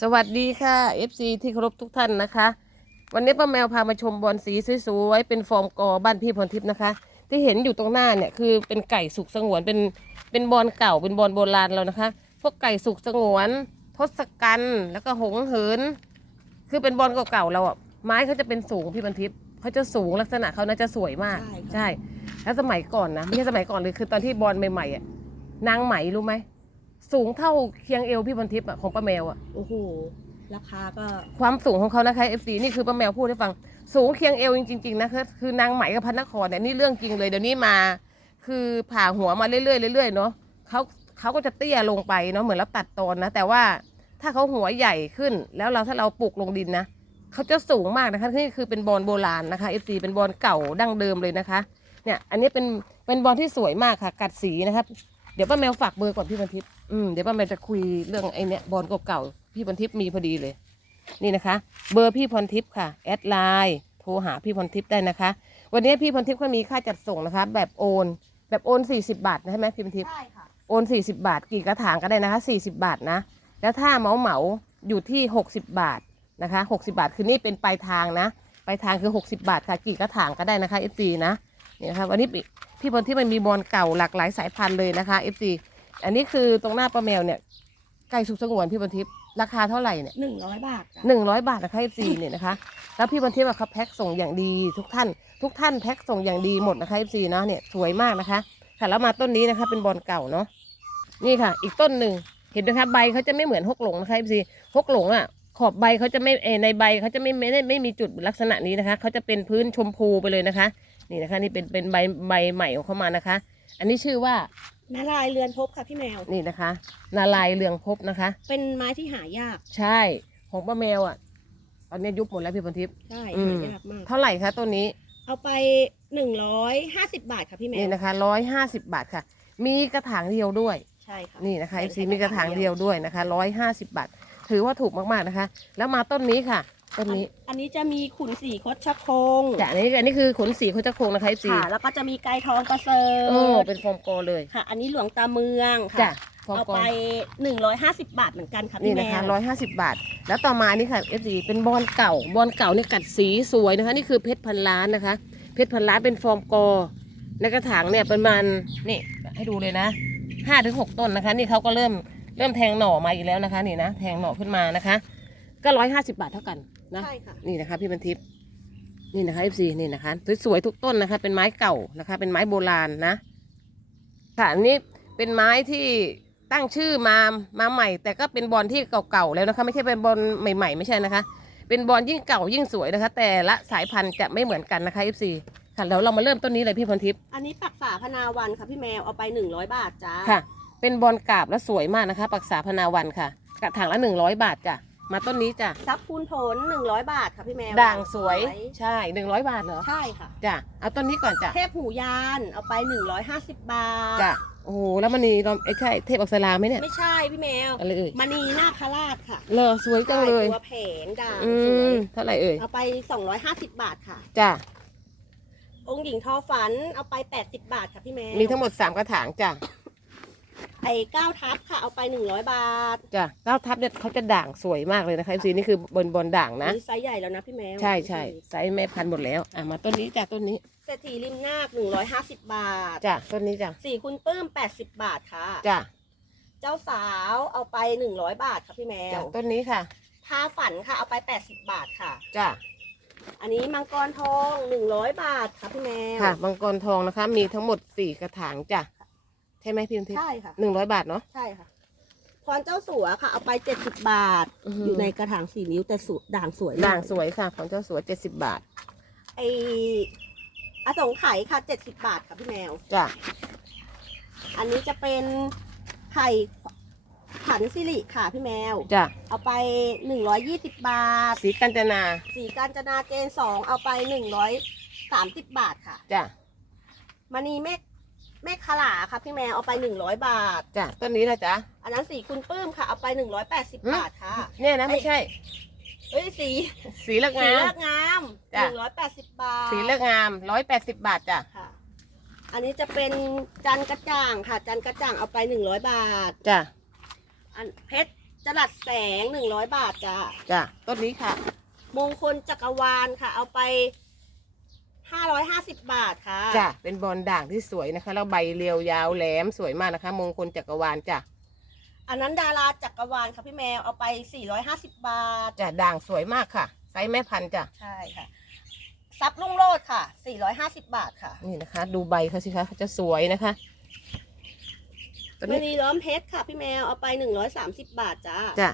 สวัสดีค่ะ FC ที่เคารพทุกท่านนะคะ วันนี้ป้าแมวพามาชมบอลสีสวยๆเป็นฟอร์มกอบ้านพี่พรทิพย์นะคะ ที่เห็นอยู่ตรงหน้าเนี่ยคือเป็นไก่สุกสงวนเป็นเป็นบอลเก่าเป็นบอลโบราณแล้วนะคะ พวกไก่สุกสงวน ทศกัณฐ์แล้วก็หงเหิน คือเป็นบอลเก่าๆเราอะไม้เขาจะเป็นสูงพี่พรทิพย์เขาจะสูงลักษณะเขาน่าจะสวยมากใช่ค่ะใช่แล้วสมัยก่อนนะไม่ใช่สมัยก่อนเลยคือตอนที่บอลใหม่ๆอะนางไหมรู้ไหม สูงเท่าเคียงเอวพี่พรทิพย์อะของป้าแมวอะโอ้โห ราคาก็ความสูงของเขานะคะ FC นี่คือป้าแมวพูดให้ฟัง สูงเคียงเอวจริงๆนะคือคือนางไหมกับพันนครเนี่ยนี่เรื่องจริงเลยเดี๋ยวนี้มา คือผ่าหัวมาเรื่อยๆเรื่อยๆเนาะเขาเขาก็จะเตี้ยลงไปเนาะเหมือนเราตัดตอนนะ แต่ว่าถ้าเขาหัวใหญ่ขึ้น แล้วเราถ้าเราปลูกลงดินนะเขาจะสูงมากนะคะนี่คือเป็นบอลโบราณนะคะ FC เป็นบอลเก่าดั้งเดิมเลยนะคะ เนี่ยอันนี้เป็นเป็นบอลที่สวยมากค่ะ กัดสีนะครับ เดี๋ยวป้าแมวฝากเบอร์ก่อนพี่บันทิพย์อืมเดี๋ยวป้าแมวจะคุยเรื่องไอ้เนี่ยบอลเก่าๆพี่บันทิพย์มีพอดีเลย นี่นะคะ เบอร์พี่พรทิพย์ค่ะแอดไลน์โทรหาพี่พรทิพย์ได้นะคะ วันนี้พี่พรทิพย์เขามีค่าจัดส่งนะคะ แบบโอน แบบโอน 40 บาทนะใช่ไหมพี่พรทิพย์ใช่ค่ะโอน 40 บาท กี่กระถางก็ได้นะคะ 40 บาทนะ แล้วถ้าเหมาเหมาๆอยู่ที่ 60 บาทนะคะ 60 บาทคือนี่เป็นปลายทางนะปลายทางคือ 60 บาทค่ะ กี่กระถางก็ได้นะคะ FC นะนี่นะคะวันนี้ พี่พี่พรทิพย์มันมีบอลเก่าหลากหลายสายพันธุ์เลยนะคะ FC อันนี้คือตรงหน้าป้าแมวเนี่ยไก่สุกสงวนพี่พรทิพย์ราคาเท่าไหร่เนี่ยหนึ่งร้อยบาทจ้ะหนึ่งร้อยบาทนะคะ FC เนี่ยนะคะแล้วพี่บันทิพย์อะเขาแพ็คส่งอย่างดีทุกท่าน ทุกท่านแพ็คส่งอย่างดีหมดนะคะ FC เนาะเนี่ยสวยมากนะคะค่ะแล้วมาต้นนี้นะคะ เป็นบอลเก่าเนาะนี่ค่ะ อีกต้นหนึ่งเห็นไหมคะใบเขาจะไม่เหมือนฮกหลงนะคะ FC ฮกหลงอะขอบใบเขาจะไม่เออในใบเขาจะไม่ไม่ได้ไม่มีจุดลักษณะนี้นะคะเขาจะเป็นพื้นชมพูไปเลยนะคะ นี่นะคะนี่เป็นเป็นใบใบใหม่ของเขามานะคะ อันนี้ชื่อว่านาลายเรือนพบค่ะพี่แมว นี่นะคะ นาลายเรืองภพนะคะ เป็นไม้ที่หายาก ใช่ของป้าแมวอะ ตอนนี้ยุบหมดแล้วพี่บันทิพย์ใช่อืมหายากมาก เท่าไหร่คะต้นนี้ เอาไปหนึ่งร้อยห้าสิบบาทค่ะพี่แมว นี่นะคะร้อยห้าสิบบาทค่ะ มีกระถางเดียวด้วย ใช่ค่ะ นี่นะคะเป็น FC มีกระถางเดียวด้วยนะคะร้อยห้าสิบบาท ถือว่าถูกมากๆนะคะ แล้วมาต้นนี้ค่ะ ต้นนี้อันนี้จะมีขุนสีคดชะโคงจ้ะอันนี้อันนี้คือขนสีโคจะโคงนะคะ FC ค่ะ แล้วก็จะมีไก่ทองประเสริโอ้ฐเป็นฟอร์มโกเลยค่ะ อันนี้หลวงตาเมืองจ้ะค่ะ ฟอร์มเอาโกไปหนึ่งร้อยห้าสิบบาทเหมือนกันค่ะนี่พี่แมนะคะวร้อยห้าสิบบาท แล้วต่อมานี่ค่ะ FC เป็นบอลเก่าบอลเก่าเนี่ยกัดสีสวยนะคะ นี่คือเพชรพันล้านนะคะ เพชรพันล้านเป็นฟอร์มโกในกระถางเนี่ยประมาณนี่ให้ดูเลยนะห้าถึงหกต้นนะคะ นี่เขาก็เริ่มเริ่มแทงหน่อมาอีกแล้วนะคะ นี่นะแทงหน่อขึ้นมานะคะ ก็ร้อยห้าสิบาทเท่ากัน นะใช่ค่ะ นี่นะคะ พี่บันทิพย์นี่นะคะ FC นี่นะคะสวยๆทุกต้นนะคะ เป็นไม้เก่านะคะ เป็นไม้โบราณนะค่ะอันนี้เป็นไม้ที่ตั้งชื่อมามาใหม่ แต่ก็เป็นบอลที่เก่าๆแล้วนะคะ ไม่ใช่เป็นบอลใหม่ ๆ ไม่ใช่นะคะ เป็นบอลยิ่งเก่ายิ่งสวยนะคะ แต่ละสายพันธุ์จะไม่เหมือนกันนะคะ FC ค่ะแล้วเรามาเริ่มต้นนี้เลยพี่พรทิพย์อันนี้ปักษาพนาวันค่ะพี่แมวเอาไปหนึ่งร้อยบาทจ้าค่ะ เป็นบอลกราบและสวยมากนะคะ ปักษาพนาวันค่ะกระถางละหนึ่งร้อยบาทจ้ะ มาต้นนี้จ้ะซับคูณผลหนึ่งร้อยบาทค่ะพี่แมวด่างสวยใช่หนึ่งร้อยบาทเหรอใช่ค่ะ จ้ะเอาต้นนี้ก่อนจ้ะเทพหูยานเอาไปหนึ่งร้อยห้าสิบบาท จ้ะโอ้โหแล้วมันนี่เราเอ้ยใช่เทพอักษราไหมเนี่ยไม่ใช่พี่แมวอะไรเอ่ยมณีนาคราชค่ะเลอสวยจังเลยใช่ตัวแผงด่างอืสวมยเท่าไหร่เอ่ยเอาไปสองร้อยห้าสิบบาทค่ะ จ้ะองค์หญิงทอฝันเอาไปแปดสิบบาทค่ะพี่แมวมีทั้งหมดสามกระถางจ้ะ ไอ้เก้าทับค่ะเอาไปหนึ่งร้อยบาทจ้ะเก้าทับเนี่ยเขาจะด่างสวยมากเลยนะคะซีนี่คือบนบนด่างนะอัไซส์ใหญ่แล้วนะพี่แมวใช่ใช่ไซส์แม่พันธุ์หมดแล้ว อะมาต้นนี้จ้ะต้นนี้เศรษฐีริมนาคหนึ่งร้อยห้าสิบบาทจ้ะต้นนี้จ้ะสี่คุณปื้มแปดสิบบาทค่ะ จ้ะเจ้าสาวเอาไปหนึ่งร้อยบาทค่ะพี่แมจ้ะวต้นนี้ค่ะทาฝันค่ะเอาไปแปดสิบบาทค่ะ จ้ะอันนี้มังกรทองหนึ่งร้อยบาทค่ะพี่แมวค่ะมังกรทองนะคะ มีทั้งหมดสี่กระถางจ้ะ ใช่ไหมพี่พิมพ์ทิพย์ใช่ค่ะ หนึ่งร้อยบาทเนาะ ใช่ค่ะ พรเจ้าสัวค่ะ เอาไปเจ็ดสิบบาท อือหืออยู่ในกระถางสี่นิ้วแต่สุดด่างสวยมกด่างสวยค่ะของเจ้าสัวเจ็ดสิบบาทไออสงไขยค่ะเจ็ดสิบบาทค่ะพี่แมว จ้ะอันนี้จะเป็นไข่ขันสิริค่ะพี่แมว จ้ะเอาไปหนึ่งร้อยยี่สิบบาท สีกัญจนาสีกาญจนาเจนสองเอาไปหนึ่งร้อยสามสิบบาทค่ะจ้ะมณีเมฆ เมฆขลาค่ะพี่แมวเอาไปหนึ่งร้อยบาท จ้ะต้นนี้นะจ๊ะ อันนั้นสีคุณปื้มค่ะเอาไปหนึ่งร้อยแปดสิบอืมบาทค่ะ เนี่ยนะไม่ใช่ เอ้ยสีสีเลือกสีงาม เลือกงามหจ้ะนึ่งร้อยแปดสิบบาทสีเลือกงามร้อยแปดสิบบาทจ้ะค่ะ อันนี้จะเป็นจันกระจ่างค่ะ จันกระจ่างเอาไปหนึ่งร้อยบาท จ้ะอันเพชรจรัสแสงหนึ่งร้อยบาทจ้ะจ้ะต้นนี้ค่ะ มงคลจักรวาลค่ะ เอาไป ห้าร้อยห้าสิบบาทค่ะ จ้ะเป็นบอลด่างที่สวยนะคะ แล้วใบเรียวยาวแหลมสวยมากนะคะ มงคลจักรวาลจ้ะอันนั้นดาราจักรวาลค่ะพี่แมวเอาไปสี่ร้อยห้าสิบบาท จ้ะด่างสวยมากค่ะไซส์แม่พันธุ์จ้ะใช่ค่ะซับลุงโรดค่ะสี่ร้อยห้าสิบบาทค่ะนี่นะคะ ดูใบเขาสิคะเขาจะสวยนะคะตัวมนี้ณีล้อมเพชรค่ะพี่แมวเอาไปหนึ่งร้อยสามสิบบาทจ้า จ้ะ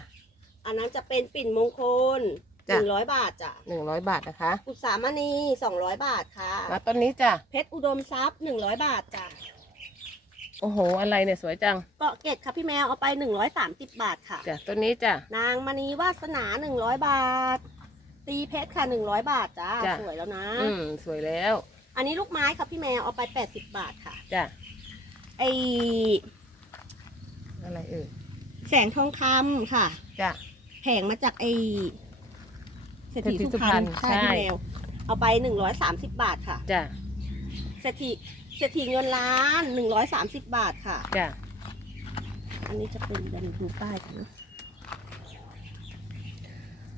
อันนั้นจะเป็นปิ่นมงคล หจ้ะนึ่งร้อยบาทจ้ะหนึ่งร้อยบาทนะคะอุตสามณีสองร้อยบาทค่ะ มาต้นนี้จ้ะเพชรอุดมทรัพย์หนึ่งร้อยบาทจ้ะโอ้โห อะไรเนี่ยสวยจังเกาะเกตค่ะพี่แมวเอาไปหนึ่งร้อยสามสิบบาทค่ะ จ้ะต้นนี้จ้ะ นางมณีวาสนาหนึ่งร้อยบาท ตีเพชรค่ะหนึ่งร้อยบาทจ้าจ้ะ สวยแล้วนะ อืมสวยแล้วอันนี้ลูกไม้ค่ะพี่แมวเอาไปแปดสิบบาทค่ะ จ้ะไออะไรเอ่ยแสงทองคำค่ะ จ้ะแผงมาจากไอ เศรษฐีเศรษฐีสุพรรณสุพรรณใช่ใช่พี่แมวเอาไปหนึ่งร้อยสามสิบบาทค่ะจ้ะเศรษฐีเศรษฐีเงินล้านหนึ่งร้อยสามสิบบาทค่ะจ้ะอันนี้จะเป็นดันดูป้ายกันนะ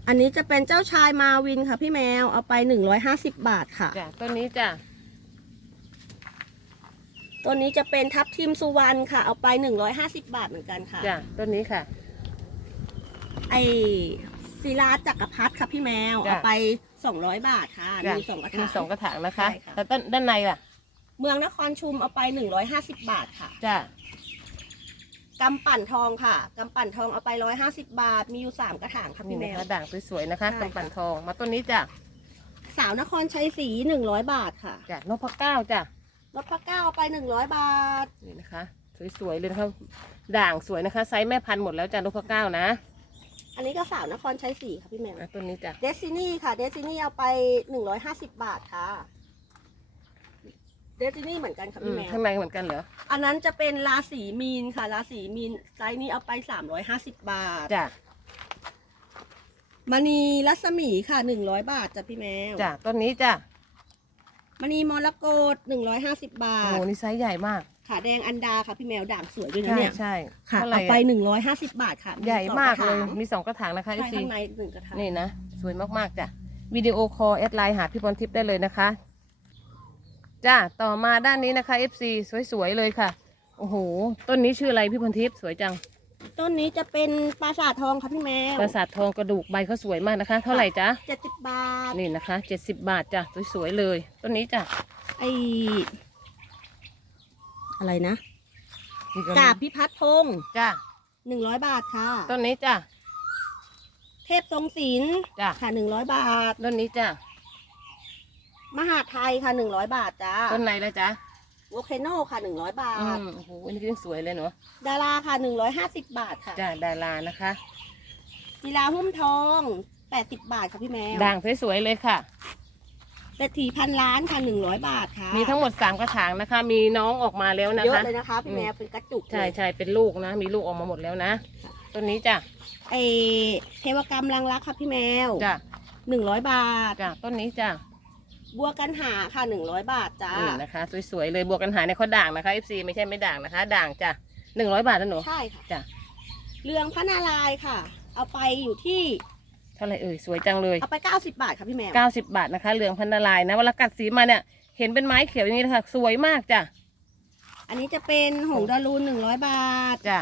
อันนี้จะเป็นเจ้าชายมาวินค่ะ พี่แมวเอาไปหนึ่งร้อยห้าสิบบาทค่ะจ้ะต้นนี้จ้ะตัวนี้จะเป็นทับทิมสุวรรณค่ะ เอาไปหนึ่งร้อยห้าสิบบาทเหมือนกันค่ะจ้ะต้นนี้ค่ะ ไอ ศิลาจักรพรรดิค่ะพี่แมวจ้ะ เอาไปสองร้อยบาทค่ะจ้ะมีสองกระถาง มีสองกระถางนะคะ ใช่ค่ะแต่ต้นด้านในล่ะเมืองนครชุมเอาไปหนึ่งร้อยห้าสิบบาทค่ะจ้ะกำปั่นทองค่ะกำปั่นทองเอาไปร้อยห้าสิบบาท มีอยู่สามกระถางค่ะนี่พี่แมนะว คะด่างสวยๆนะคะใช่ค่ะ กำปั่นทองมาต้นนี้จ้ะสาวนครชัยศรีหนึ่งร้อยบาทค่ะจ้ะนพเก้าจ้ะรถพระเก้าเอาไปหนึ่งร้อยบาท นี่นะคะ สวยๆเลยนะคะด่างสวยนะคะไซส์แม่พันธุ์หมดแล้วจ้ะนพเก้านะ อันนี้ก็สาวนครชัยศรีค่ะพี่แมว อะต้นนี้จ้ะเดซินี่ค่ะ เดซินี่เอาไปหนึ่งร้อยห้าสิบบาทค่ะ เดซินี่เหมือนกันค่ะอืพี่มแมว ข้างในเหมือนกันเหรออันนั้นจะเป็นราศีมีนค่ะ ราศีมีนไซส์นี้เอาไปสามร้อยห้าสิบบาทจ้ะมณีรัศมีค่ะหนึ่งร้อยบาทจ้ะพี่แมวจ้ะต้นนี้จ้ะมณีมรกตหนึ่งร้อยห้าสิบบาโอ้ท โหนี่ไซส์ใหญ่มาก ขาแดงอันดาค่ะพี่แมวด่างสวยด้วยนะใช่เนี่ยใช่ค่ะเท่าไหร่เอาไป อะหนึ่งร้อยห้าสิบบาทค่ะใหญ่มากเลยสองระถงมีสองกระถางนะคะใช่ FC ข้างในหนึ่งกระถางนี่นะ สวยมากๆจ้ะวิดีโอคอลแอดไลน์หาพี่พรทิพย์ได้เลยนะคะ จ้าต่อมาด้านนี้นะคะ FC สวยๆเลยค่ะ โอ้โห ต้นนี้ชื่ออะไรพี่พรทิพย์สวยจังต้นนี้จะเป็นปราสาททองค่ะพี่แมวปราสาททองกระดูกใบเขาสวยมากนะคะ เท่าไหร่จ๊ะเจ็ดสิบบาท นี่นะคะ 70 บาทจ้ะ สวยๆเลย ต้นนี้จ้ะไอ อะไรนะนี่กาบพิพัฒน์พงศ์จ้ะหนึ่งร้อยบาทค่ะ ต้นนี้จ้ะเทพทรงศิลป์จ้ะค่ะหนึ่งร้อยบาท ต้นนี้จ้ะมหาไทยค่ะหนึ่งร้อยบาทจ้าต้นไหนแล้วจ๊ะโวเคโนค่ะหนึ่งร้อยบาอืท มโอ้โหอันนี้ก็ยังสวยเลยเนาะดาราค่ะหนึ่งร้อยห้าสิบบาทค่ะจ้ะดารานะคะ กีฬาหุ้มทองแปดสิบบาทค่ะพี่แมวด่างสวยๆเลยค่ะ เศรษฐีพันล้านค่ะหนึ่งร้อยบาทค่ะมีทั้งหมด3กระถางนะคะ มีน้องออกมาแล้วนะเยอะคะ เลยนะคะพี่แมวเป็นกระจุกใช่เลยใช่เป็นลูกนะ มีลูกออกมาหมดแล้วนะ ต้นนี้จ้ะไอเทวกรรมลังรักค่ะพี่แมวจ้ะหนึ่งร้อยบาท จ้ะต้นนี้จ้ะบัวกันหาค่ะหนึ่งร้อยบาทจ้า นี่นะคะ สวยๆเลยบวกกันหายในเขาด่างนะคะ FC ไม่ใช่ไม่ด่างนะคะ ด่างจ้ะหนึ่งร้อยบาทนะหนู ใช่ค่ะจ้ะ เรืองพระนารายณ์ค่ะ เอาไปอยู่ที่เท่าไหร่เอ่ยสวยจังเลยเอาไปเก้าสิบบาทค่ะพี่แมว90 บาทนะคะเหลืองพันนาลายนะเวลากัดสีมาเนี่ยเห็นเป็นไม้เขียวอย่างนี้นะคะสวยมากจ้ะอันนี้จะเป็นหงส์ดารูนหนึ่งร้อยบาทจ้ะ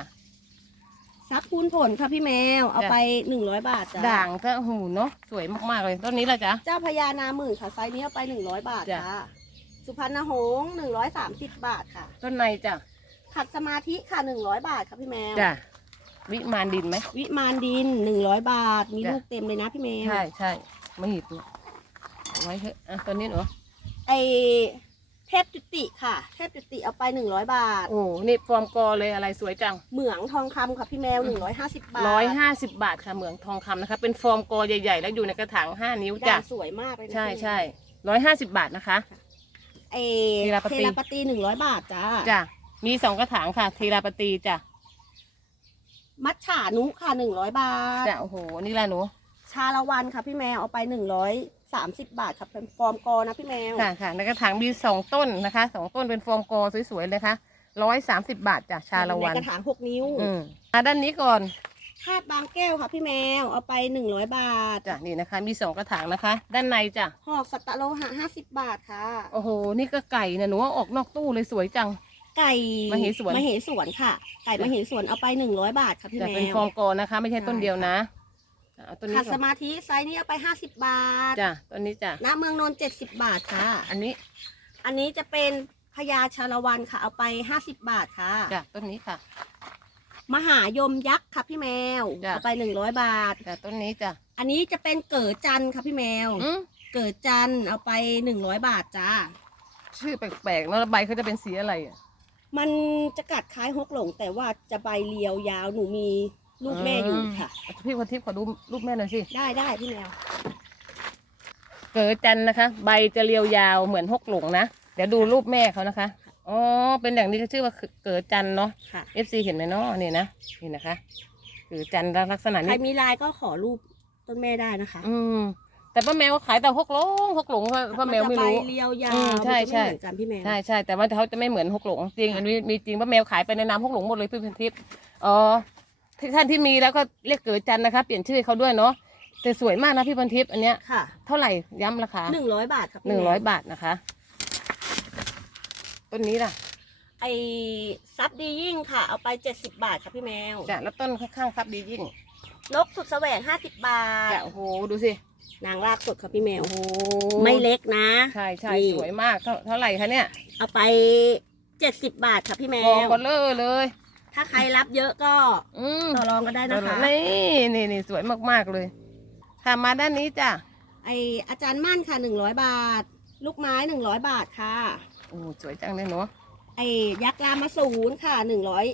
ซักคูณผลค่ะพี่แมวเอาไปหนึ่งร้อยบาทจ้าด่างก็หูเนาะสวยมากๆเลยต้นนี้ละจ๊ะเจ้าพญานาหมื่นค่ะไซส์นี้เอาไปหนึ่งร้อยบาทจ้ะจ้าสุพรรณหงส์หนึ่งร้อยสามสิบบาทค่ะ ต้นในจ้ะขัดสมาธิค่ะหนึ่งร้อยบาทค่ะพี่แมวจ้ะ วิมานดินไหมวิมานดินหนึ่งร้อยบาท มีจ้ะลูกเต็มเลยนะพี่แมวใช่ใช่ไม่หยิบเนี่ยเอาไว้เถอะอะต้นนี้หนูไอเทพจุติค่ะ เทพจุติเอาไปหนึ่งร้อยบาท โอ้นี่ฟอร์มกอเลยอะไรสวยจังเหมืองทองคำค่ะพี่แมวหนึ่งร้อยห้าสิบบาทร้อยห้าสิบบาทค่ะเหมืองทองคำนะคะเป็นฟอร์มกอใหญ่ๆ แล้วอยู่ในกระถางห้านิ้วด่าจ้ะงสวยมากเลยนะใช่พี่แมวใช่ร้อยห้าสิบบาทนะคะไอธีรปฏิ เทราปฏิหนึ่งร้อยบาทจ้า จ้ะมีสองกระถางค่ะ ทีราปตีจ้ะ มัทฉานุค่ะหนึ่งร้อยบาท จ้ะโอ้โห นี่ละหนู ชาละวันค่ะพี่แมวเอาไปหนึ่งร้อยสามสิบบาทค่ะเป็นฟอร์มกอนะพี่แมว ค่ะค่ะในกระถางมีสองต้นนะคะสองต้นเป็นฟอร์มกอสวยๆเลยค่ะร้อยสามสิบบาทจ้ะชาละวันในกระถางหกนิ้วอืมมาด้านนี้ก่อนธาตุบางแก้วค่ะพี่แมวเอาไปหนึ่งร้อยบาทจ้ะนี่นะคะ มีสองกระถางนะคะ ด้านในจ้ะหอกสัตตะโลหะห้าสิบบาทค่ะ โอ้โห นี่ก็ไก่นะหนูว่าออกนอกตู้เลยสวยจัง ไก่มเหสวน มเหสวนค่ะ ไก่มเหสวนเอาไปหนึ่งร้อยบาทค่ะพี่จะแมเป็นวฟอร์มกอนะคะ ไม่ใช่ต้นเดียวนะเอาต้นนี้ขัดก่สอนมาธิไซส์นี้เอาไปห้าสิบบาทจ้ะต้นนี้จ้ะณเมืองนนท์เจ็ดสิบบาทค่ะ อันนี้อันนี้จะเป็นพญาชาละวันค่ะ เอาไปห้าสิบบาทค่ะ จ้ะต้นนี้ค่ะ มหายมยักษ์ค่ะพี่แมว จ้ะ เอาไปหนึ่งร้อยบาท จ้ะต้นนี้จ้ะอันนี้จะเป็นเกิดจันทร์ค่ะพี่แมว อืมเกิดจันทร์เอาไปหนึ่งร้อยบาทจ้า ชื่อแปลกๆเนอะแล้วใบเขาจะเป็นสีอะไรอะ มันจะกัดคล้ายฮกหลง แต่ว่าจะใบเรียวยาวหนูมีลูกแม่อยู่ค่ะ พี่คนทิพย์ขอดูรูปแม่หน่อยสิ ได้ได้พี่แมวเกิดจันทร์นะคะ ใบจะเรียวยาวเหมือนฮกหลงนะ เดี๋ยวดูรูปแม่เขานะคะ อ๋อ เป็นอย่างนี้ก็ชื่อว่าเกิดจันทร์เนาะค่ะ FC เห็นไหมเนาะนี่นะ นี่นะคะเกิดจันทร์ลักษณะใครนี้มีลายก็ขอรูปต้นแม่ได้นะคะ อืม แต่ป้าแมวก็ขายแต่ฮกหลงฮกหลงป้าป้าแมวไม่รู้ นจะใบเรียวยาอืวมใช่ มันจะใช่ไม่เหมือนกันพี่แมวใช่ใช่แต่ว่าเขาจะไม่เหมือนฮกหลงจริงอันนี้มีจริงป้าแมวขายไปในนามฮกหลงหมดเลยพี่พันทิพย์อ๋อที่ท่านที่มีแล้วก็เรียกเกิดจันทร์นะคะเปลี่ยนชื่อให้เขาด้วยเนาะแต่สวยมากนะพี่พันทิพย์อันเนี้ยค่ะเท่าไหร่ย้ำราคาหนึ่งร้อยบาทครับพี่หนึ่งแมวร้อยบาทนะคะต้นนี้ล่ะไอ้ซับดียิ่งค่ะ เอาไปเจ็ดสิบบาทค่ะพี่แมว จ้ะแล้วต้นข้างๆครับดียิ่งนกสุดแสวงห้าสิบบาท จ้ะโอ้โหดูสิ นางรากสดค่ะพี่แมว โอ้โหไม่เล็กนะ ใช่ใช่นี่ สวยมากเท่าเท่าไหร่คะเนี่ยเอาไปเจ็ดสิบบาทค่ะพี่แมฟอร์วเบลเลอร์เลย ถ้าใครรับเยอะก็อืมต่อรองกันได้นะคะ นี่นี่นี่สวยมากๆเลยค่ะมาด้านนี้จ้ะไออาจารย์มั่นค่ะหนึ่งร้อยบาท ลูกไม้หนึ่งร้อยบาทค่ะ โอ้สวยจังเลยเนาะไอยักษ์รามาศูนย์ค่ะหนึ่งร้อย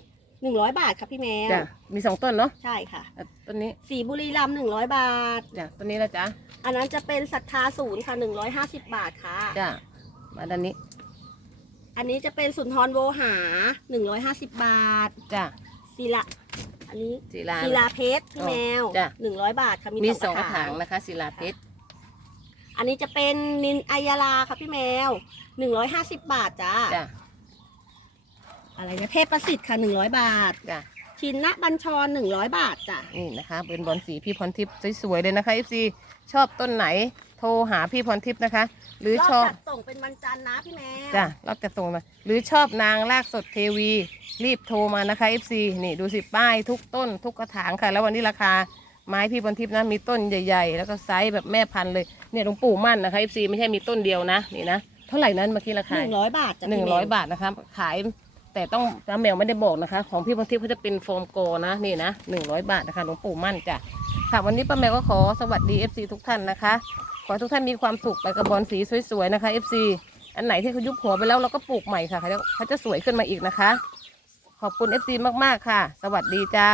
หนึ่งร้อยบาทค่ะพี่แมวจ้ะมีสองต้นเนาะใช่ค่ะ อะต้นนี้สีบุรีรัมย์หนึ่งร้อยบาท จ้ะต้นนี้ละจ้ะอันนั้นจะเป็นศรัทธาศูนย์ค่ะหนึ่งร้อยห้าสิบบาทค่ะ จ้ะมาด้านนี้อันนี้จะเป็นสุนทรโวหาหนึ่งร้อยห้าสิบบาทจ้ะศิลาอันนี้ศิลา ศิลาเพชรพี่แมวจ้ะ หนึ่งร้อยบาทค่ะมีมีสองกระถางนะคะศิลาเพชรอันนี้จะเป็นนินอายาลาค่ะพี่แมวหนึ่งร้อยห้าสิบบาทจ้า จ้ะ อะไรนะเทพประสิทธิ์ค่ะหนึ่งร้อยบาท จ้ะชินนะบัญชรหนึ่งร้อยบาทจ้ะ นี่นะคะเป็นบอลสีพี่พรทิพย์สวยๆเลยนะคะ FC ชอบต้นไหนโทรหาพี่พรทิพย์นะคะ หรือรอบชอบจัดส่งเป็นวันจันทร์นะพี่แมวจ้ะรับจะส่งมาหรือชอบนางลากสดเทวี รีบโทรมานะคะ FC นี่ดูสิป้ายทุกต้นทุกกระถางค่ะ แล้ววันนี้ราคาไม้พี่พรทิพย์นะมีต้นใหญ่ ๆ แล้วก็ไซส์แบบแม่พันธุ์เลยเนี่ยหลวงปู่มั่นนะคะ FC ไม่ใช่มีต้นเดียวนะนี่นะ เท่าไหร่นั้นเมื่อกี้ราหคานึ่งร้อยบาทจ้ะหนึ่งพี่แมวร้อยบาทนะคะขาย แต่ต้องน้าแมวไม่ได้บอกนะคะ ของพี่พรทิพย์เขาจะเป็นโฟมโกนะนี่นะหนึ่งร้อยบาทนะคะหลวงปู่มั่นจ้ะค่ะวันนี้ป้าแมวก็ขอสวัสดีเอฟซีทุกท่านนะคะ ขอทุกท่านมีความสุขไปกระบอลสีสวยๆนะคะ FC อันไหนที่เขายุบหัวไปแล้วเราก็ปลูกใหม่ค่ะเขาจะเขาจะสวยขึ้นมาอีกนะคะ ขอบคุณเอฟซีมากๆค่ะ สวัสดีจ้า